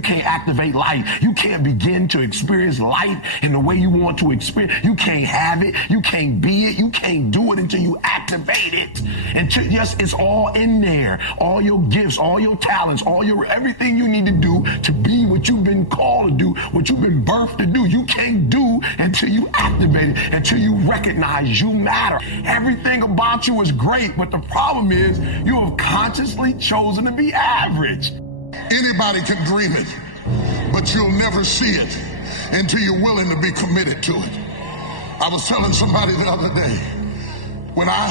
you can't activate life. You can't begin to experience life in the way you want to experience. You can't have it. You can't be it. You can't do it until you activate it. Yes, it's all in there. All your gifts, all your talents, everything you need to do to be what you've been called to do, what you've been birthed to do. You can't do until you activate it, until you recognize you matter. Everything about you is great, but the problem is you have consciously chosen to be average. Anybody can dream it, but you'll never see it until you're willing to be committed to it. I was telling somebody the other day, when I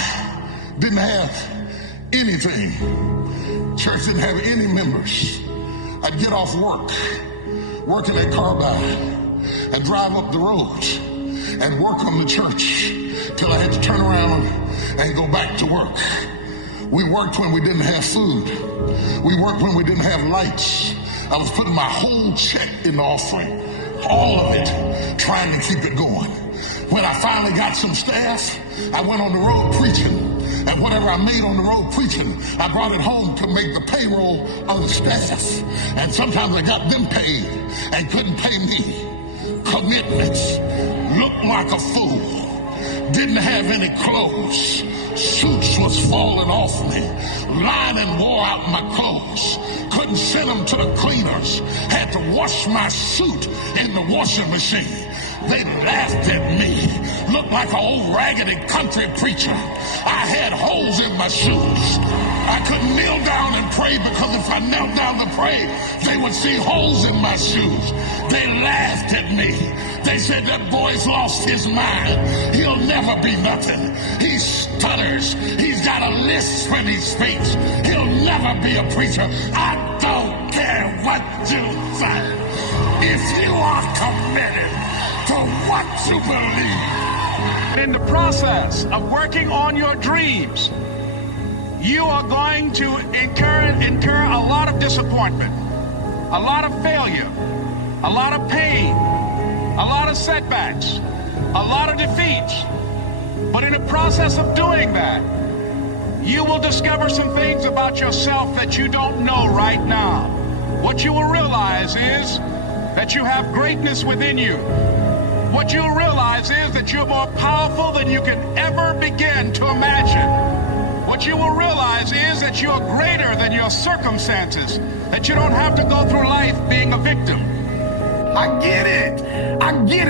didn't have anything, church didn't have any members, I'd get off work, working at Carbide, and drive up the road and work on the church till I had to turn around and go back to work. We worked when we didn't have food. We worked when we didn't have lights. I was putting my whole check in the offering, all of it, trying to keep it going. When I finally got some staff, I went on the road preaching. And whatever I made on the road preaching, I brought it home to make the payroll of the staff. And sometimes I got them paid and couldn't pay me. Commitments. Looked like a fool. Didn't have any clothes. Suits was falling off me. Lining wore out my clothes. Couldn't send them to the cleaners. Had to wash my suit in the washing machine. They laughed at me. Looked like an old raggedy country preacher. I had holes in my shoes. I couldn't kneel down and pray because if I knelt down to pray, they would see holes in my shoes. They laughed at me. They said that boy's lost his mind. He'll never be nothing. He stutters. He's got a lisp when he speaks. He'll never be a preacher. I don't care what you say. If you are committed to what you believe. In the process of working on your dreams, you are going to incur a lot of disappointment, a lot of failure, a lot of pain, a lot of setbacks, a lot of defeats. But in the process of doing that, you will discover some things about yourself that you don't know right now. What you will realize is that you have greatness within you. What you'll realize is that you're more powerful than you can ever begin to imagine. What you will realize is that you're greater than your circumstances, that you don't have to go through life being a victim. I get it,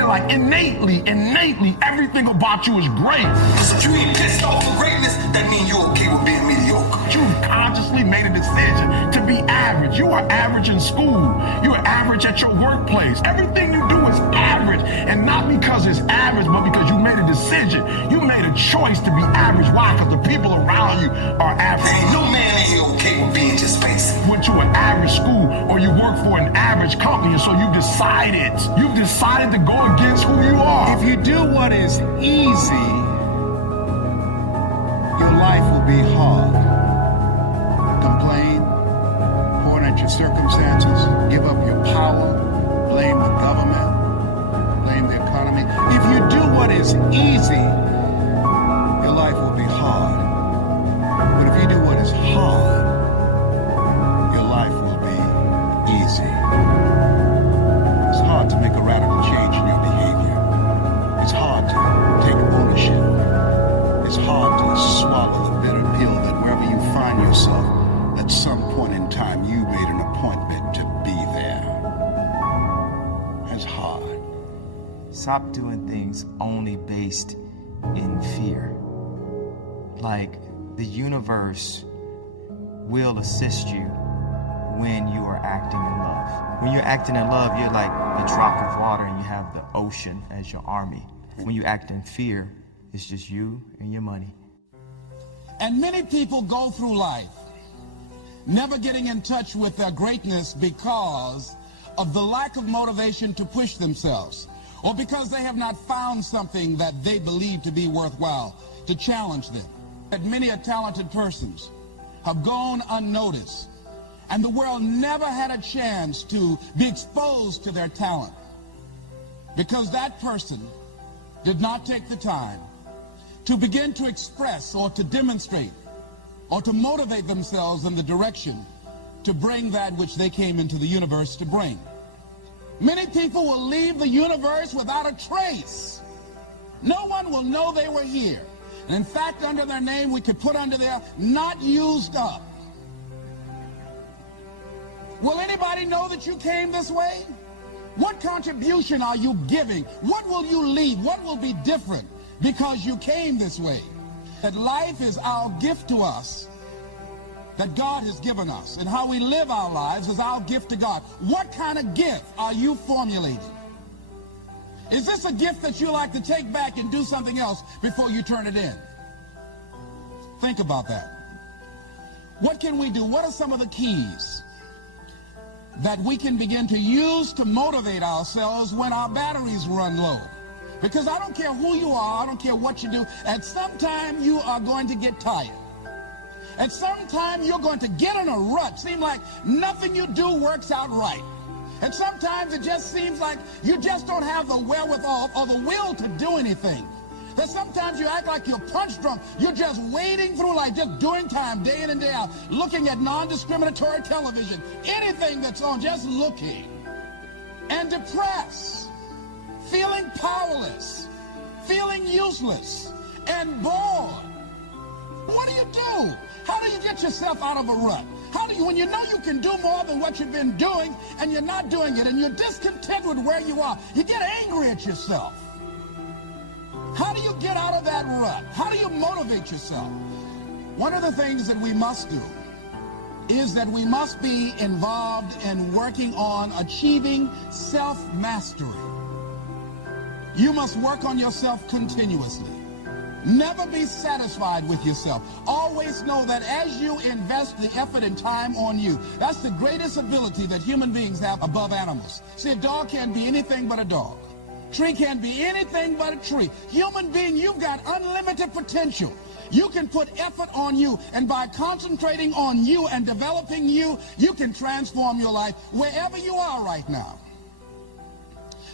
like innately, everything about you is great. Cause if you ain't pissed off for greatness, that means you're okay with being mediocre. You've consciously made a decision to be average. You are average in school. You are average at your workplace. Everything you do is average, and not because it's average, but because you made a decision. You made a choice to be average. Why? Because the people around you are average. There ain't no man in here okay with being just basic. Went to an average school, or you work for an average company, and so you've decided to go against who you are. If you do what is easy, your life will be hard. Complain, point at your circumstances, give up your power, blame the government, blame the economy. If you do what is easy, your life will be hard. But if you do what is hard, your life will be easy. It's hard to make a radical change in your behavior. It's hard to take ownership. It's hard to swallow the bitter pill that wherever you find yourself, at some point in time, you made an appointment to be there. It's hard. Stop doing things only based in fear. Like, the universe will assist you when you are acting in love. When you're acting in love, you're like a drop of water and you have the ocean as your army. When you act in fear, it's just you and your money. And many people go through life never getting in touch with their greatness because of the lack of motivation to push themselves, or because they have not found something that they believe to be worthwhile to challenge them. That many talented persons have gone unnoticed, and the world never had a chance to be exposed to their talent because that person did not take the time to begin to express or to demonstrate or to motivate themselves in the direction to bring that which they came into the universe to bring. Many people will leave the universe without a trace. No one will know they were here. And in fact, under their name, we could put under there, not used up. Will anybody know that you came this way? What contribution are you giving? What will you leave? What will be different because you came this way? That life is our gift to us, that God has given us, and how we live our lives is our gift to God. What kind of gift are you formulating? Is this a gift that you like to take back and do something else before you turn it in? Think about that. What can we do? What are some of the keys that we can begin to use to motivate ourselves when our batteries run low? Because I don't care who you are, I don't care what you do, at some time you are going to get tired. At some time you're going to get in a rut. Seem like nothing you do works out right. And sometimes it just seems like you just don't have the wherewithal or the will to do anything. That sometimes you act like you're punch drunk. You're just wading through life, just doing time day in and day out, looking at non-discriminatory television, anything that's on, just looking. And depressed, feeling powerless, feeling useless, and bored. What do you do? How do you get yourself out of a rut? How do you, when you know you can do more than what you've been doing and you're not doing it and you're discontent with where you are, you get angry at yourself. How do you get out of that rut? How do you motivate yourself? One of the things that we must do is that we must be involved in working on achieving self-mastery. You must work on yourself continuously. Never be satisfied with yourself. Always know that as you invest the effort and time on you, that's the greatest ability that human beings have above animals. See, a dog can't be anything but a dog. Tree can't be anything but a tree. Human being, you've got unlimited potential. You can put effort on you, and by concentrating on you and developing you, you can transform your life wherever you are right now.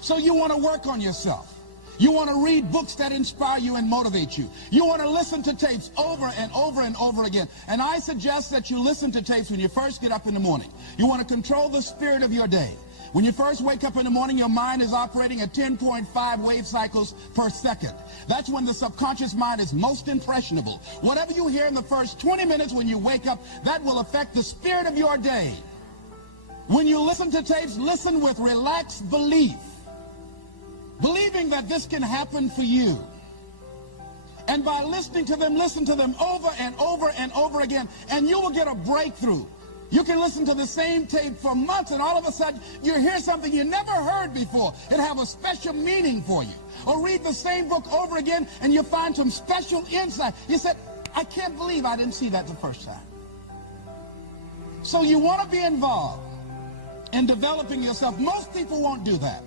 So you want to work on yourself. You want to read books that inspire you and motivate you. You want to listen to tapes over and over and over again. And I suggest that you listen to tapes when you first get up in the morning. You want to control the spirit of your day. When you first wake up in the morning, your mind is operating at 10.5 wave cycles per second. That's when the subconscious mind is most impressionable. Whatever you hear in the first 20 minutes when you wake up, that will affect the spirit of your day. When you listen to tapes, listen with relaxed belief. Believing that this can happen for you. And by listening to them, listen to them over and over and over again, and you will get a breakthrough. You can listen to the same tape for months, and all of a sudden, you hear something you never heard before. It have a special meaning for you. Or read the same book over again, and you find some special insight. You said, I can't believe I didn't see that the first time. So you want to be involved in developing yourself. Most people won't do that.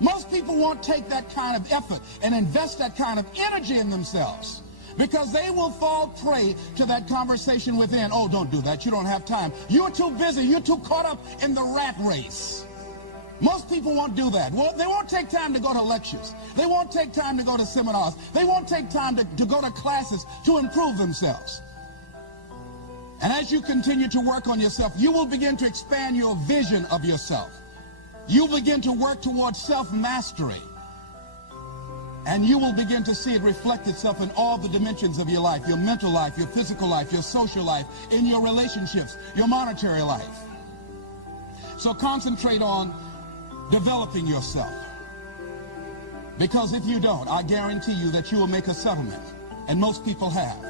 Most people won't take that kind of effort and invest that kind of energy in themselves because they will fall prey to that conversation within. Oh, don't do that. You don't have time. You're too busy. You're too caught up in the rat race. Most people won't do that. Well, they won't take time to go to lectures. They won't take time to go to seminars. They won't take time to go to classes to improve themselves. And as you continue to work on yourself, you will begin to expand your vision of yourself. You begin to work towards self-mastery, and you will begin to see it reflect itself in all the dimensions of your life, your mental life, your physical life, your social life, in your relationships, your monetary life. So concentrate on developing yourself, because if you don't, I guarantee you that you will make a settlement, and most people have,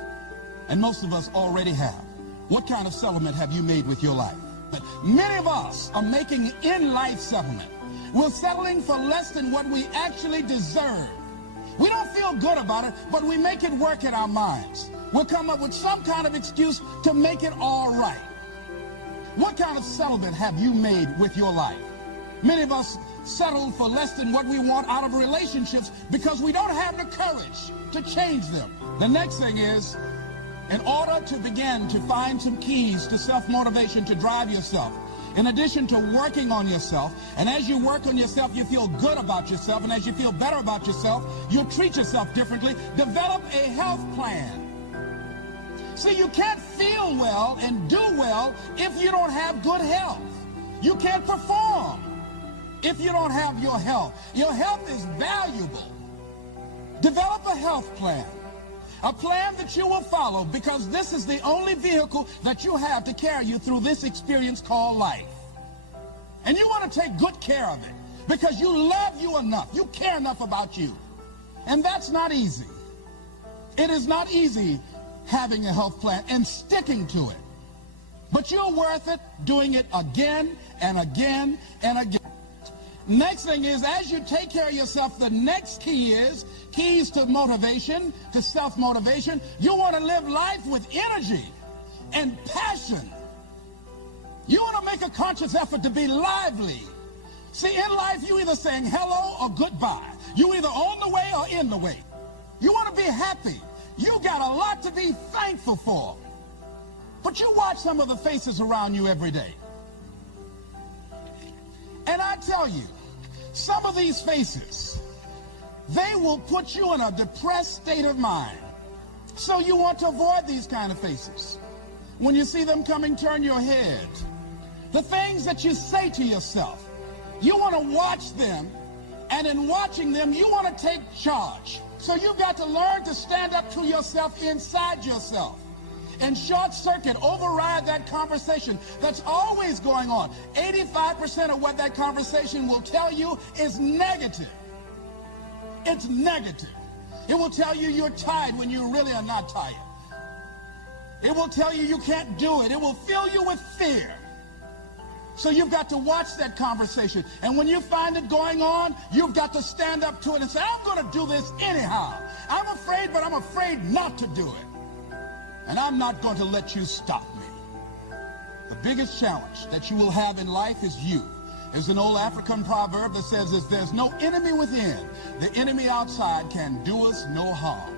and most of us already have. What kind of settlement have you made with your life? Many of us are making an in-life settlement. We're settling for less than what we actually deserve. We don't feel good about it, but we make it work in our minds. We'll come up with some kind of excuse to make it all right. What kind of settlement have you made with your life? Many of us settle for less than what we want out of relationships because we don't have the courage to change them. The next thing is, in order to begin to find some keys to self-motivation to drive yourself, in addition to working on yourself, and as you work on yourself, you feel good about yourself, and as you feel better about yourself, you'll treat yourself differently. Develop a health plan. See, you can't feel well and do well if you don't have good health. You can't perform if you don't have your health. Your health is valuable. Develop a health plan. A plan that you will follow, because this is the only vehicle that you have to carry you through this experience called life. And you want to take good care of it because you love you enough. You care enough about you. And that's not easy. It is not easy having a health plan and sticking to it. But you're worth it doing it again and again and again. Next thing is, as you take care of yourself, the next key is keys to motivation, to self-motivation. You want to live life with energy and passion. You want to make a conscious effort to be lively. See, in life, you either saying hello or goodbye. You either on the way or in the way. You want to be happy. You got a lot to be thankful for. But you watch some of the faces around you every day. And I tell you, some of these faces, they will put you in a depressed state of mind. So you want to avoid these kind of faces. When you see them coming, turn your head. The things that you say to yourself, you want to watch them, and in watching them, you want to take charge. So you've got to learn to stand up to yourself inside yourself and short circuit, override that conversation that's always going on. 85% of what that conversation will tell you is negative. It's negative. It will tell you you're tired when you really are not tired. It will tell you you can't do it. It will fill you with fear. So you've got to watch that conversation. And when you find it going on, you've got to stand up to it and say, I'm going to do this anyhow. I'm afraid, but I'm afraid not to do it. And I'm not going to let you stop me. The biggest challenge that you will have in life is you. There's an old African proverb that says, if there's no enemy within, the enemy outside can do us no harm.